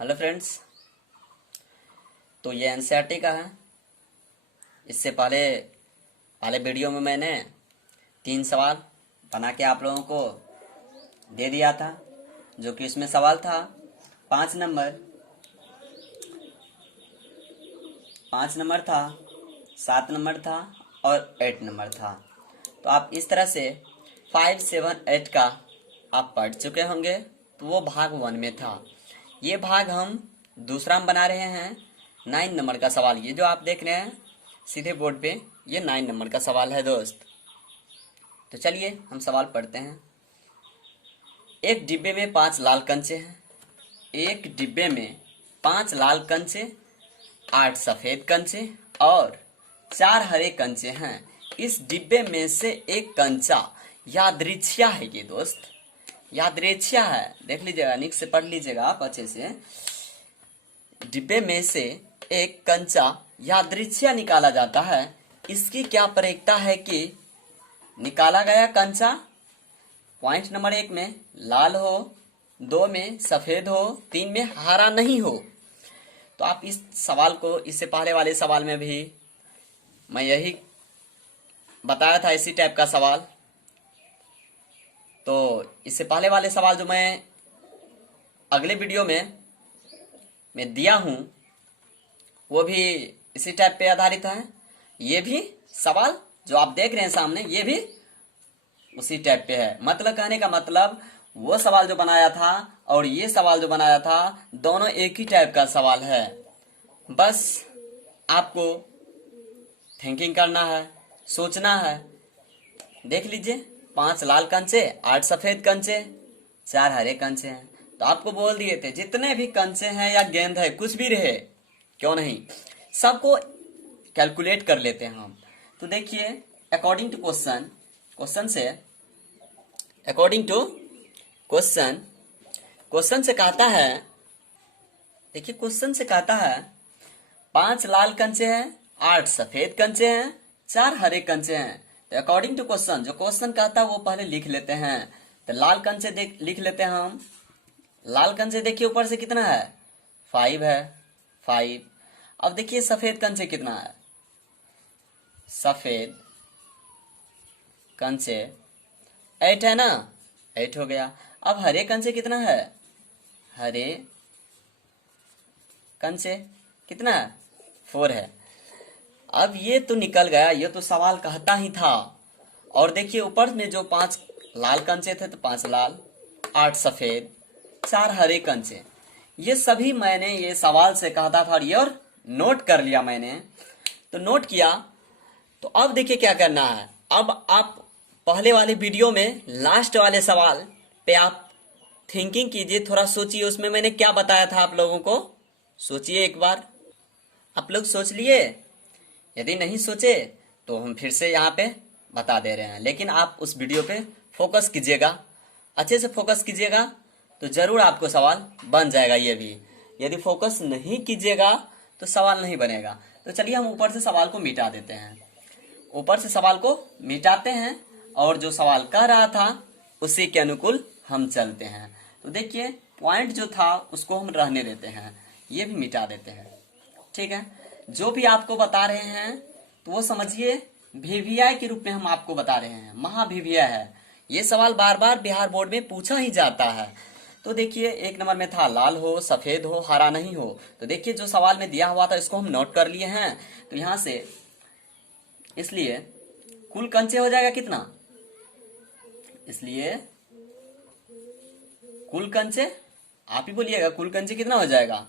Hello friends. तो ये NCERT का है। इससे पहले पहले वीडियो में मैंने 3 सवाल बना के आप लोगों को दे दिया था, जो कि इसमें सवाल था 5 नंबर 5 नंबर था, 7 नंबर था और 8 नंबर था। तो आप इस तरह से 5, 7, 8 का आप पढ़ चुके होंगे। तो वो भाग 1 में था। ये भाग हम दूसरा में बना रहे हैं 9 नंबर का सवाल। ये जो आप देख रहे हैं सीधे बोर्ड पे, ये 9 नंबर का सवाल है दोस्त। तो चलिए हम सवाल पढ़ते हैं। एक डिब्बे में 5 लाल कंचे हैं। एक डिब्बे में 5 लाल कंचे, 8 सफेद कंचे और 4 हरे कंचे हैं। इस डिब्बे में से एक कंचा यादृच्छिया है। ये दोस्त यादृच्छिया है, देख लीजिएगा, निक से पढ़ लीजिएगा आप अच्छे से। डिब्बे में से एक कंचा यादृच्छिया निकाला जाता है। इसकी क्या प्रयोजकता है कि निकाला गया कंचा पॉइंट नंबर 1 में लाल हो, 2 में सफेद हो, 3 में हरा नहीं हो। तो आप इस सवाल को, इससे पहले वाले सवाल में भी मैं यही बताया था, इसी टाइप का सवाल। तो इससे पहले वाले सवाल जो मैं अगले वीडियो में दिया हूं, वो भी इसी टाइप पे आधारित है। ये भी सवाल जो आप देख रहे हैं सामने, ये भी उसी टाइप पे है। मतलब कहने का मतलब, वो सवाल जो बनाया था और ये सवाल जो बनाया था, दोनों एक ही टाइप का सवाल है। बस आपको थिंकिंग करना है, सोचना है। देख लीजिए, 5 लाल कंचे, 8 सफेद कंचे, 4 हरे कंचे हैं। तो आपको बोल दिए थे जितने भी कंचे हैं या गेंद है, कुछ भी रहे क्यों नहीं, सबको कैलकुलेट कर लेते हैं हम। तो देखिए, अकॉर्डिंग टू क्वेश्चन क्वेश्चन से कहता है, देखिए क्वेश्चन से कहता है 5 लाल कंचे हैं, 8 सफेद कंचे हैं, 4 हरे कंचे हैं। तो अकॉर्डिंग टू क्वेश्चन, जो क्वेश्चन कहता है वो पहले लिख लेते हैं। तो लाल कंचे लिख लेते हैं हम। लाल कंचे देखिए ऊपर से कितना है, 5 है, 5। अब देखिए सफेद कंचे कितना है, सफेद कंचे 8 है ना, 8 हो गया। अब हरे कंचे कितना है, हरे कंचे कितना है, 4 है। अब ये तो निकल गया, ये तो सवाल कहता ही था। और देखिए ऊपर में जो 5 लाल कंचे थे, तो 5 लाल, 8 सफेद, 4 हरे कंचे, ये सभी मैंने ये सवाल से कहता था और ये नोट कर लिया मैंने। तो नोट किया। तो अब देखिए क्या करना है। अब आप पहले वाले वीडियो में लास्ट वाले सवाल पे आप थिंकिंग कीजिए, थोड़ा सोचिए, उसमें मैंने क्या बताया था आप लोगों को। सोचिए एक बार। आप लोग सोच लिए? यदि नहीं सोचे तो हम फिर से यहाँ पे बता दे रहे हैं, लेकिन आप उस वीडियो पे फोकस कीजिएगा, अच्छे से फोकस कीजिएगा, तो जरूर आपको सवाल बन जाएगा। ये भी यदि फोकस नहीं कीजिएगा तो सवाल नहीं बनेगा। तो चलिए हम ऊपर से सवाल को मिटा देते हैं। ऊपर से सवाल को मिटाते हैं और जो सवाल कह रहा था उसी के अनुकूल हम चलते हैं। तो देखिए, पॉइंट जो था उसको हम रहने देते हैं, ये भी मिटा देते हैं। ठीक है, जो भी आपको बता रहे हैं तो वो समझिए वीवीआई के रूप में हम आपको बता रहे हैं, महावीवीआई है। ये सवाल बार बार बिहार बोर्ड में पूछा ही जाता है। तो देखिए 1 नंबर में था लाल हो, सफेद हो, हरा नहीं हो। तो देखिए जो सवाल में दिया हुआ था इसको हम नोट कर लिए हैं। तो यहां से इसलिए कुल कंचे हो जाएगा कितना, इसलिए कुल कंचे, आप ही बोलिएगा, कुल कंचे कितना हो जाएगा,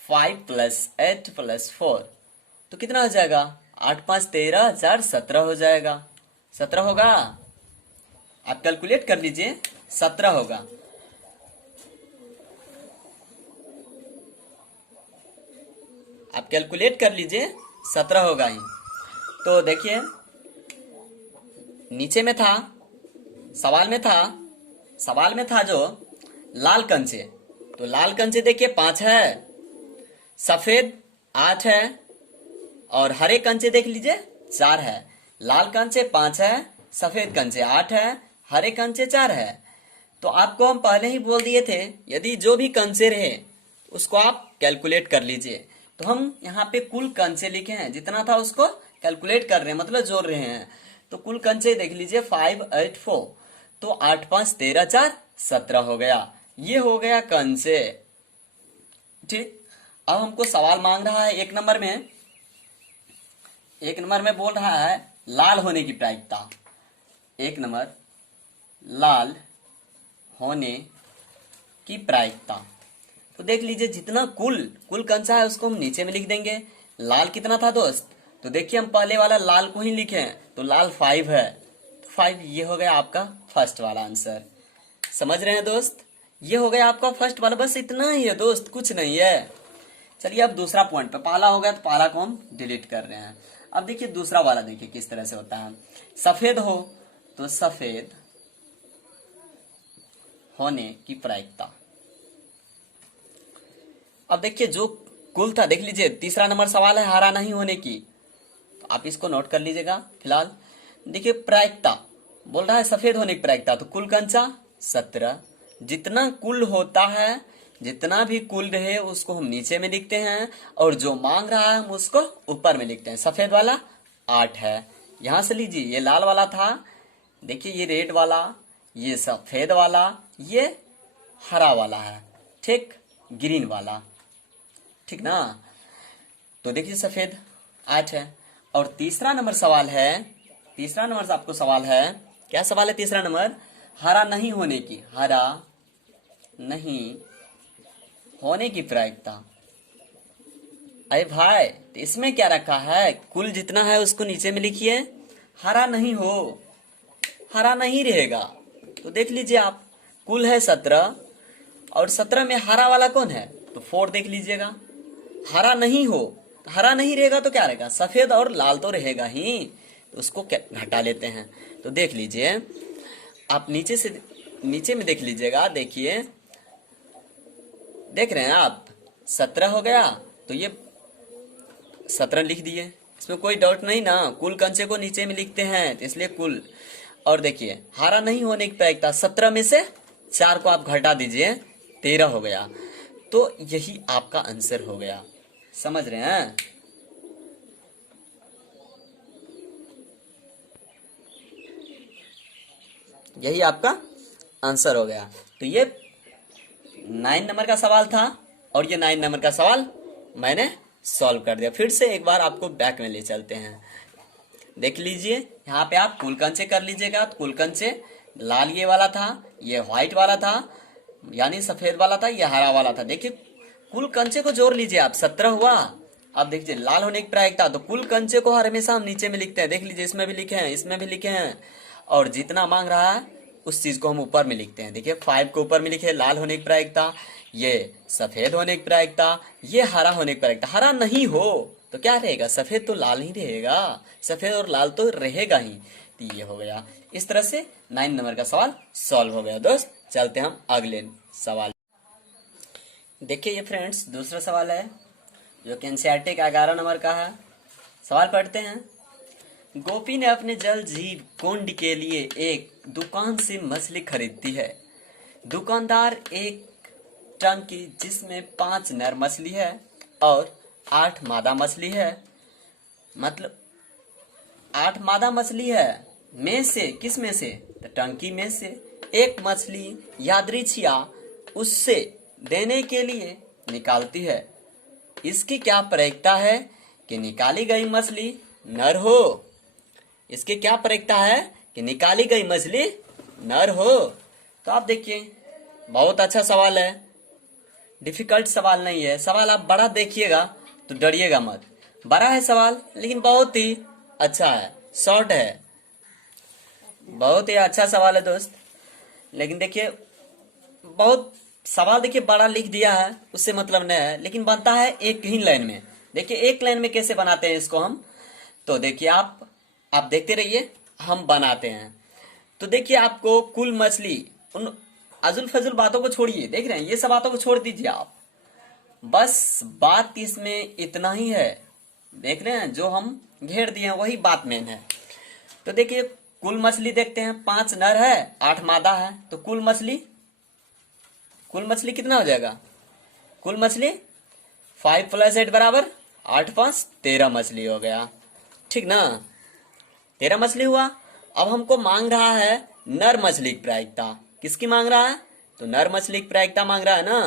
5 + 8 + 4, तो कितना हो जाएगा, 8 × 5 = 13, 4 = 17 हो जाएगा। 17 होगा। आप कैलकुलेट कर लीजिए, 17 होगा। आप कैलकुलेट कर लीजिए, 17 होगा ही। तो देखिए नीचे में था, सवाल में था जो लाल कंचे, तो लाल कंचे देखिए 5 है, सफेद 8 है और हरे कंचे देख लीजिए 4 है। लाल कंचे 5 है, सफेद कंचे 8 है, हरे कंचे 4 है। तो आपको हम पहले ही बोल दिए थे, यदि जो भी कंचे रहे उसको आप कैलकुलेट कर लीजिए। तो हम यहाँ पे कुल कंचे लिखे हैं, जितना था उसको कैलकुलेट कर रहे हैं, मतलब जोड़ रहे हैं। तो कुल कंचे देख लीजिए 584, तो 8 5 13 4 17 हो गया। ये हो गया कंचे। ठीक, अब हमको सवाल मांग रहा है एक नंबर में, एक नंबर में बोल रहा है लाल होने की प्रायिकता। एक नंबर, लाल होने की प्रायिकता। तो देख लीजिए जितना कुल कुल कंचा है उसको हम नीचे में लिख देंगे। लाल कितना था दोस्त? तो देखिए हम पहले वाला लाल को ही लिखे हैं, तो लाल 5 है, तो 5 ये हो गया आपका फर्स्ट वाला आंसर। समझ रहे हैं दोस्त? ये हो गया आपका फर्स्ट वाला, बस इतना ही है दोस्त, कुछ नहीं है। चलिए अब दूसरा पॉइंट पे, पहला हो गया तो पहला को हम डिलीट कर रहे हैं। अब देखिए दूसरा वाला, देखिए किस तरह से होता है। सफेद हो तो सफेद होने की प्रायिकता। अब देखिए जो कुल था, देख लीजिए तीसरा नंबर सवाल है हरा नहीं होने की, तो आप इसको नोट कर लीजिएगा फिलहाल। देखिए प्रायिकता बोल रहा है सफेद होने की प्रायिकता, तो कुल कंचा 17। जितना कुल होता है, जितना भी कुल रहे उसको हम नीचे में लिखते हैं, और जो मांग रहा है हम उसको ऊपर में लिखते हैं। सफेद वाला 8 है, यहां से लीजिए ये लाल वाला था, देखिए ये रेड वाला, ये सफेद वाला, ये हरा वाला है, ठीक, ग्रीन वाला, ठीक ना। तो देखिए सफेद 8 है। और तीसरा नंबर सवाल है, तीसरा नंबर आपको सवाल है, क्या सवाल है तीसरा नंबर? हरा नहीं होने की, हरा नहीं होने की प्रायिकता। अरे भाई तो इसमें क्या रखा है? कुल जितना है उसको नीचे में लिखिए, हरा नहीं हो, हरा नहीं रहेगा। तो देख लीजिए आप, कुल है 17 और 17 में हरा वाला कौन है? तो 4 देख लीजिएगा। हरा नहीं हो, हरा नहीं रहेगा तो क्या रहेगा? सफेद और लाल तो रहेगा ही, तो उसको घटा लेते हैं। तो देख लीजिए आप नीचे से, नीचे में देख लीजिएगा, देखिए देख रहे हैं आप, 17 हो गया, तो ये 17 लिख दिए, इसमें कोई डाउट नहीं ना। कुल कंचे को नीचे में लिखते हैं तो इसलिए कुल। और देखिए हरा नहीं होने की प्रायिकता, 17 में से 4 को आप घटा दीजिए, 13 हो गया। तो यही आपका आंसर हो गया। समझ रहे हैं? यही आपका आंसर हो गया। तो ये 9 नंबर का सवाल था, और ये 9 नंबर का सवाल मैंने सॉल्व कर दिया। फिर से एक बार आपको बैक में ले चलते हैं, देख लीजिए यहाँ पे आप कुल कंचे कर लीजिएगा। तो कुल कंचे लाल ये वाला था, ये व्हाइट वाला था, यानी सफेद वाला था, ये हरा वाला था। देखिए कुल कंचे को जोड़ लीजिए आप, 17 हुआ। अब देखिए लाल होने की प्रायिकता, तो कुल कंचे को हर हमेशा हम नीचे में लिखते हैं, देख लीजिए इसमें भी लिखे हैं, इसमें भी लिखे हैं, और जितना मांग रहा है उस चीज को हम ऊपर में लिखते हैं। देखिए 5 को ऊपर में लिखे लाल होने की प्रायिकता, ये सफेद होने की प्रायिकता, ये हरा होने की प्रायिकता। हरा नहीं हो तो क्या रहेगा? सफेद तो लाल ही रहेगा, सफेद और लाल तो रहेगा ही। तो ये हो गया। इस तरह से 9 नंबर का सवाल सॉल्व हो गया दोस्त। चलते हम अगले सवाल। देखिए ये फ्रेंड्स दूसरा सवाल है जो कि एनसीईआरटी का 11 नंबर का है। सवाल पढ़ते हैं। गोपी ने अपने जल जीव कुंड के लिए एक दुकान से मछली खरीदती है। दुकानदार एक टंकी जिसमें 5 नर मछली है और 8 मादा मछली है, मतलब 8 मादा मछली है, में से किस में से? तो टंकी में से एक मछली यादृच्छिया उससे देने के लिए निकालती है। इसकी क्या प्रायिकता है कि निकाली गई मछली नर हो? इसकी क्या प्रायिकता है कि निकाली गई मछली नर हो? तो आप देखिए बहुत अच्छा सवाल है, डिफिकल्ट सवाल नहीं है। सवाल आप बड़ा देखिएगा तो डरिएगा मत, बड़ा है सवाल लेकिन बहुत ही अच्छा है, शॉर्ट है, बहुत ही अच्छा सवाल है दोस्त। लेकिन देखिए बहुत सवाल देखिए बड़ा लिख दिया है, उससे मतलब नहीं है, लेकिन बनता है एक ही लाइन में। देखिए एक लाइन में कैसे बनाते हैं इसको हम, तो देखिए आप देखते रहिए, हम बनाते हैं। तो देखिए आपको कुल मछली, उन अजुल फजुल बातों को छोड़िए, देख रहे हैं ये सब बातों को छोड़ दीजिए आप, बस बात इसमें इतना ही है। देख रहे हैं जो हम घेर दिए हैं वही बात मेन है। तो देखिए कुल मछली देखते हैं, 5 नर है 8 मादा है, तो कुल मछली कितना हो जाएगा? कुल मछली 5 + 8 बराबर 8 × 5 13 मछली हो गया, ठीक ना। 13 मछली हुआ। अब हमको मांग रहा है नर मछली की प्रायिकता। किसकी मांग रहा है? तो नर मछली की प्रायिकता मांग रहा है ना।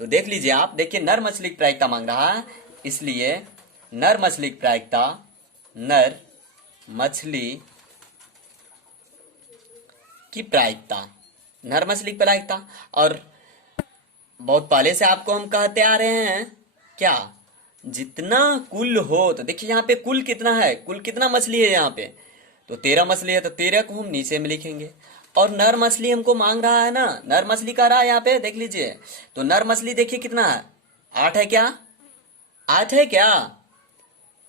तो देख लीजिए आप, देखिए नर मछली की प्रायिकता मांग रहा है, इसलिए नर मछली की प्रायिकता, नर मछली की प्रायिकता, नर मछली की प्रायिकता। और बहुत पहले से आपको हम कहते आ रहे हैं क्या, जितना कुल हो, तो देखिए यहाँ पे कुल कितना है, कुल कितना मछली है यहाँ पे, तो 13 मछली है, तो 13 को हम नीचे में लिखेंगे। और नर मछली हमको मांग रहा है ना, नर मछली कह रहा है यहाँ पे, देख लीजिए। तो नर मछली देखिए कितना है, 8 है क्या, 8 है क्या?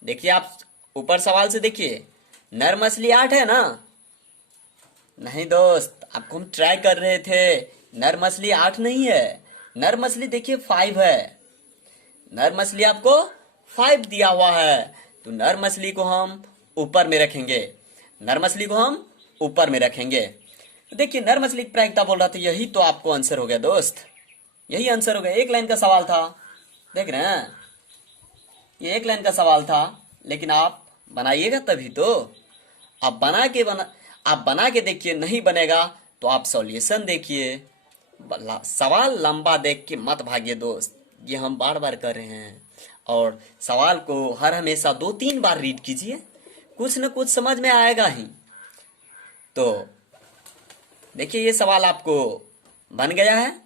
देखिए आप ऊपर सवाल से देखिए, नर मछली 8 है ना। नहीं दोस्त, आपको हम ट्राई कर रहे थे, नर मछली 8 नहीं है, नर मछली देखिए 5 है। नर मछली आपको 5 दिया हुआ है, तो नर मछली को हम ऊपर में रखेंगे, नर मछली को हम ऊपर में रखेंगे। तो देखिए नर मछली की प्रायिकता बोल रहा था, यही तो आपको आंसर हो गया दोस्त, यही आंसर हो गया। एक लाइन का सवाल था, देख रहे हैं, ये एक लाइन का सवाल था, लेकिन आप बनाइएगा तभी तो। आप बना के देखिए, नहीं बनेगा तो आप सॉल्यूशन देखिए। सवाल लंबा देख के मत भागिए दोस्त, ये हम बार बार कर रहे हैं। और सवाल को हर हमेशा 2-3 बार रीड कीजिए, कुछ न कुछ समझ में आएगा ही। तो देखिए ये सवाल आपको बन गया है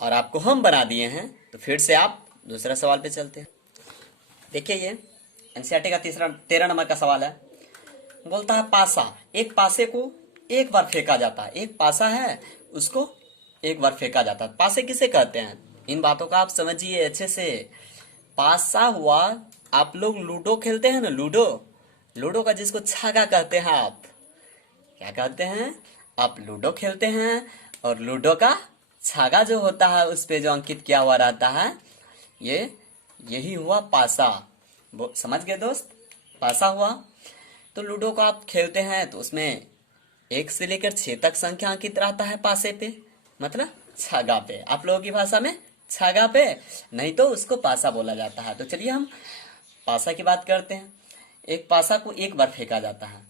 और आपको हम बना दिए हैं। तो फिर से आप दूसरा सवाल पे चलते हैं। देखिए ये एनसीईआरटी का 13 नंबर का सवाल है। बोलता है पासा, एक पासे को एक बार फेंका जाता है, एक पासा है उसको एक बार फेंका जाता है। पासे किसे कहते हैं, इन बातों का आप समझिए अच्छे से। पासा हुआ, आप लोग लूडो खेलते हैं ना, लूडो, लूडो का जिसको छागा कहते हैं, आप क्या कहते हैं, आप लूडो खेलते हैं, और लूडो का छागा जो होता है उस पे जो अंकित किया हुआ रहता है, यही हुआ पासा। वो समझ गए दोस्त, पासा हुआ। तो लूडो को आप खेलते हैं तो उसमें 1 से लेकर 6 तक संख्या अंकित रहता है पासे पे, मतलब छागा पे, आप लोगों की भाषा में छागा पे, नहीं तो उसको पासा बोला जाता है। तो चलिए हम पासा की बात करते हैं। एक पासा को एक बार फेंका जाता है,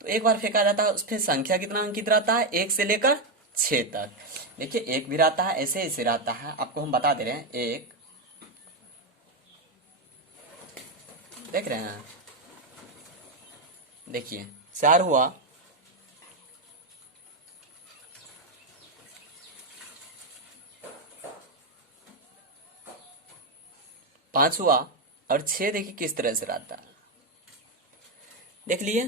तो एक बार फेंका जाता है, उस पर संख्या कितना अंकित रहता है, 1 से लेकर 6 तक। देखिए 1 भी रहता है, ऐसे ऐसे रहता है, आपको हम बता दे रहे हैं। 1, देख रहे हैं, देखिए 4 हुआ, 5 हुआ, और 6 देखिए किस तरह से रहता है, देख लिए।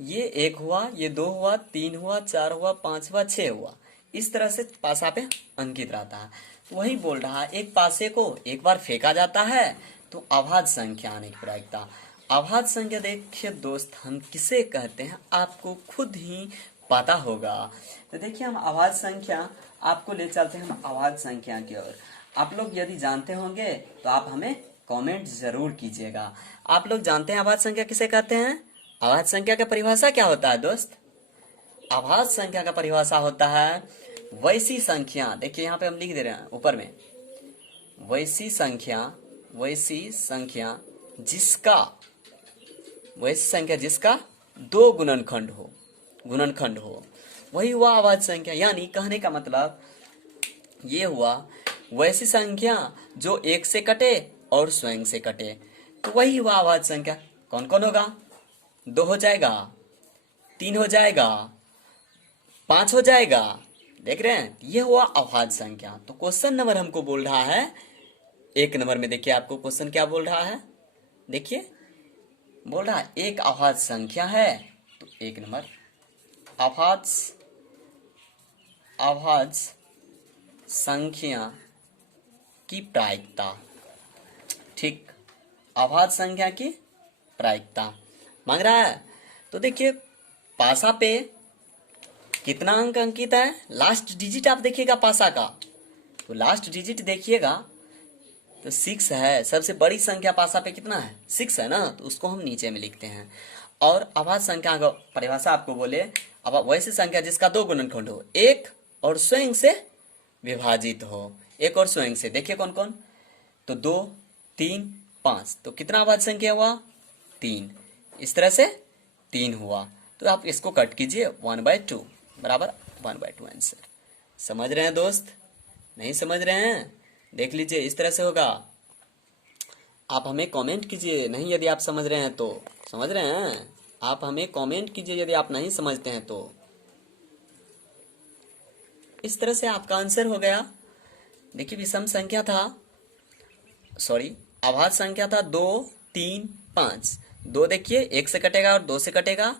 ये 1 हुआ, ये 2 हुआ, 3 हुआ, 4 हुआ, 5 हुआ, 6 हुआ, इस तरह से पासा पे अंकित रहता है। तो वही बोल रहा है, एक पासे को एक बार फेंका जाता है तो अभाज्य संख्या आने की प्रायिकता। अभाज्य संख्या देखिए दोस्त हम किसे कहते हैं, आपको खुद ही पता होगा। तो देखिए हम अभाज्य संख्या, आपको ले चलते हैं हम अभाज्य संख्या की ओर। आप लोग यदि जानते होंगे तो आप हमें कमेंट जरूर कीजिएगा। आप लोग जानते हैं अभाज्य संख्या किसे कहते हैं? अभाज्य संख्या का परिभाषा क्या होता है दोस्त? अभाज्य संख्या का परिभाषा होता है वैसी संख्या, देखिए यहाँ पे हम लिख दे रहे हैं ऊपर में, वैसी संख्या जिसका 2 गुणनखंड हो, वही हुआ अभाज्य संख्या। यानी कहने का मतलब ये हुआ, वैसी संख्या जो 1 से कटे और स्वयं से कटे, तो वही हुआ अभाज्य संख्या। कौन कौन होगा? 2 हो जाएगा, 3 हो जाएगा, 5 हो जाएगा, देख रहे हैं, ये हुआ अभाज्य संख्या। तो क्वेश्चन नंबर हमको बोल रहा है 1 नंबर में, देखिए आपको क्वेश्चन क्या बोल रहा है, देखिए बोल रहा है एक अभाज्य संख्या है, तो 1 नंबर अभाज्य संख्या की प्रायिकता, ठीक, अभाज्य संख्या की प्रायिकता मांग रहा है। तो देखिए पासा पे कितना अंक अंकित है, लास्ट डिजिट आप देखिएगा पासा का, तो लास्ट डिजिट देखिएगा तो 6 है। सबसे बड़ी संख्या पासा पे कितना है? 6 है ना, तो उसको हम नीचे में लिखते हैं। और अभाज्य संख्या का परिभाषा आपको बोले, अब वैसी संख्या जिसका 2 गुणनखंड हो, 1 और स्वयं से विभाजित हो, एक और स्वयं से, देखिए कौन कौन, तो 2 3 5, तो कितना अभाज्य संख्या हुआ 3, इस तरह से 3 हुआ। तो आप इसको कट कीजिए 1/2 बराबर 1/2 आंसर। समझ रहे हैं दोस्त? नहीं समझ रहे हैं? देख लीजिए इस तरह से होगा। आप हमें कमेंट कीजिए, नहीं यदि आप समझ रहे हैं तो। समझ रहे हैं? आप हमें कमेंट कीजिए यदि आप नहीं समझते हैं तो। इस तरह से आपका आंसर हो गया। देखिए विषम संख्या था, सॉरी अभाज्य संख्या था 2 3 5। 2 देखिए 1 से कटेगा और 2 से कटेगा।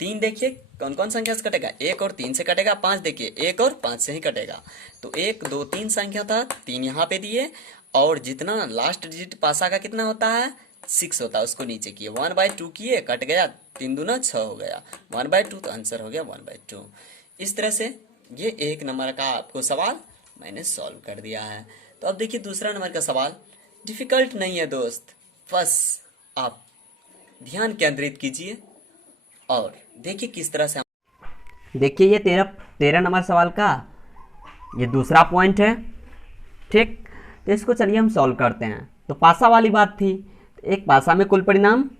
3 देखिए कौन कौन संख्या से कटेगा, 1 और 3 से कटेगा। 5 देखिए 1 और 5 से ही कटेगा। तो 1 2 3 संख्या था, 3 यहाँ पे दिए, और जितना लास्ट डिजिट पासा का कितना होता है 6 होता है, उसको नीचे किए 1/2 किए, कट गया, 3 दूना 6 हो गया 1/2, तो आंसर हो गया 1/2। इस तरह से ये 1 नंबर का आपको सवाल मैंने सॉल्व कर दिया है। तो अब देखिए दूसरा नंबर का सवाल डिफिकल्ट नहीं है दोस्त, बस आप ध्यान केंद्रित कीजिए और देखिए किस तरह से। देखिए ये 13 नंबर सवाल का ये दूसरा पॉइंट है, ठीक। तो इसको चलिए हम सॉल्व करते हैं। तो पासा वाली बात थी, तो एक पासा में कुल परिणाम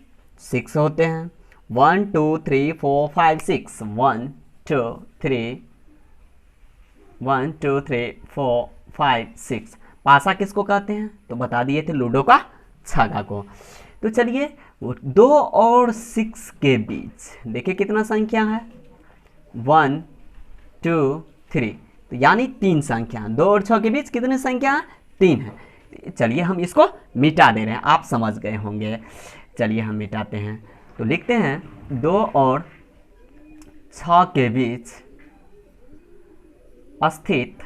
6 होते हैं, 1 2 3 4 5 6, 1 2 3 1 2 3 4 5 6। पासा किसको कहते हैं तो बता दिए थे, लूडो का छक्का को। तो चलिए 2 और 6 के बीच देखिए कितना संख्या है 1 2 3, तो यानी 3 संख्या। 2 और 6 के बीच कितनी संख्या 3 है। चलिए हम इसको मिटा दे रहे हैं, आप समझ गए होंगे। चलिए हम मिटाते हैं, तो लिखते हैं 2 और 6 के बीच स्थित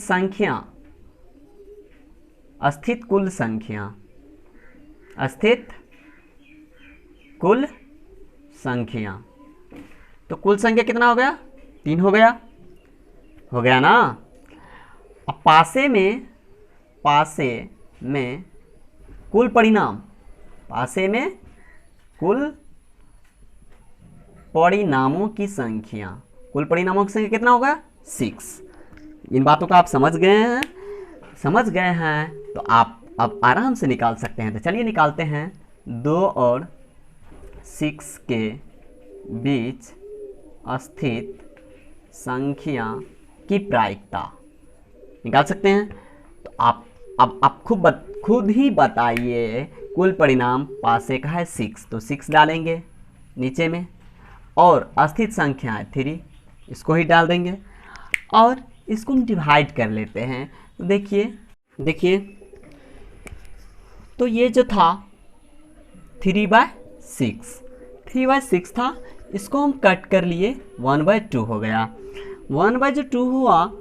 संख्या, स्थित कुल संख्या, स्थित कुल संख्या। तो कुल संख्या कितना हो गया 3 हो गया ना। अब पासे में कुल परिणाम, पासे में कुल परिणामों की संख्या, कुल परिणामों की संख्या कितना होगा 6। इन बातों को आप समझ गए हैं तो आप अब आराम से निकाल सकते हैं। तो चलिए निकालते हैं 2 और 6 के बीच स्थित संख्या की प्रायिकता निकाल सकते हैं। तो आप खुद ही बताइए, कुल परिणाम पासे का है 6, तो 6 डालेंगे नीचे में, और स्थित संख्या है 3, इसको ही डाल देंगे, और इसको हम डिवाइड कर लेते हैं। तो देखिए तो ये जो था 3/6 था, इसको हम कट कर लिए 1/2 हो गया। 1/2 हुआ,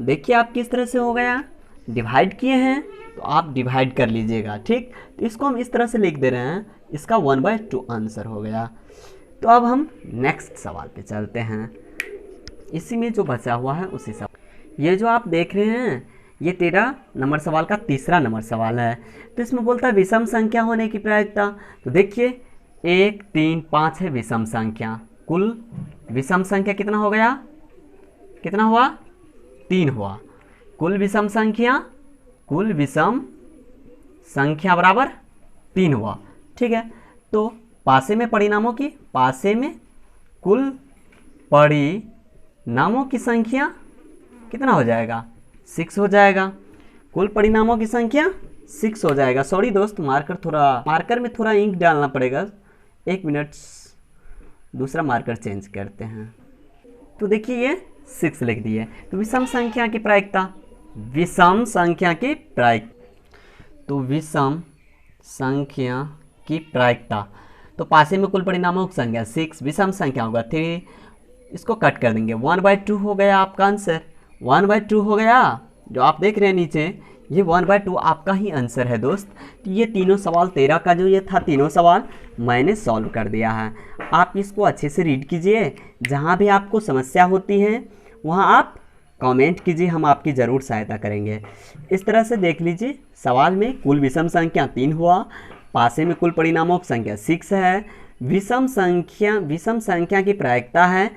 देखिए आप किस तरह से हो गया, डिवाइड किए हैं तो आप डिवाइड कर लीजिएगा, ठीक। तो इसको हम इस तरह से लिख दे रहे हैं, इसका 1/2 आंसर हो गया। तो अब हम नेक्स्ट सवाल पे चलते हैं। इसी में जो बचा हुआ है उसी सवाल, ये जो आप देख रहे हैं ये 13 नंबर सवाल का तीसरा नंबर सवाल है। तो इसमें बोलता है विषम संख्या होने की प्रायिकता। तो देखिए 1 3 5 है विषम संख्या, कुल विषम संख्या कितना हो गया, कितना हुआ 3 हुआ। कुल विषम संख्या बराबर 3 हुआ, ठीक है। तो पासे में कुल परिणामों की संख्या कितना हो जाएगा 6 हो जाएगा। कुल परिणामों की संख्या 6 हो जाएगा। सॉरी दोस्त, मार्कर में थोड़ा इंक डालना पड़ेगा, 1 मिनट, दूसरा मार्कर चेंज करते हैं। तो देखिए ये 6 लिख दिए। तो विषम संख्या की प्रायिकता, तो विषम संख्या की प्रायिकता, तो पासे में कुल परिणामों की संख्या 6, विषम संख्या होगा 3, इसको कट कर देंगे 1/2 हो गया आपका आंसर। 1/2 हो गया, जो आप देख रहे हैं नीचे ये 1/2 आपका ही आंसर है दोस्त। तो ये तीनों सवाल 13 का जो ये था, तीनों सवाल मैंने सॉल्व कर दिया है। आप इसको अच्छे से रीड कीजिए, जहाँ भी आपको समस्या होती है वहाँ आप कमेंट कीजिए, हम आपकी ज़रूर सहायता करेंगे। इस तरह से देख लीजिए, सवाल में कुल विषम संख्या 3 हुआ, पासे में कुल परिणामों की संख्या 6 है, विषम संख्या की प्रायिकता है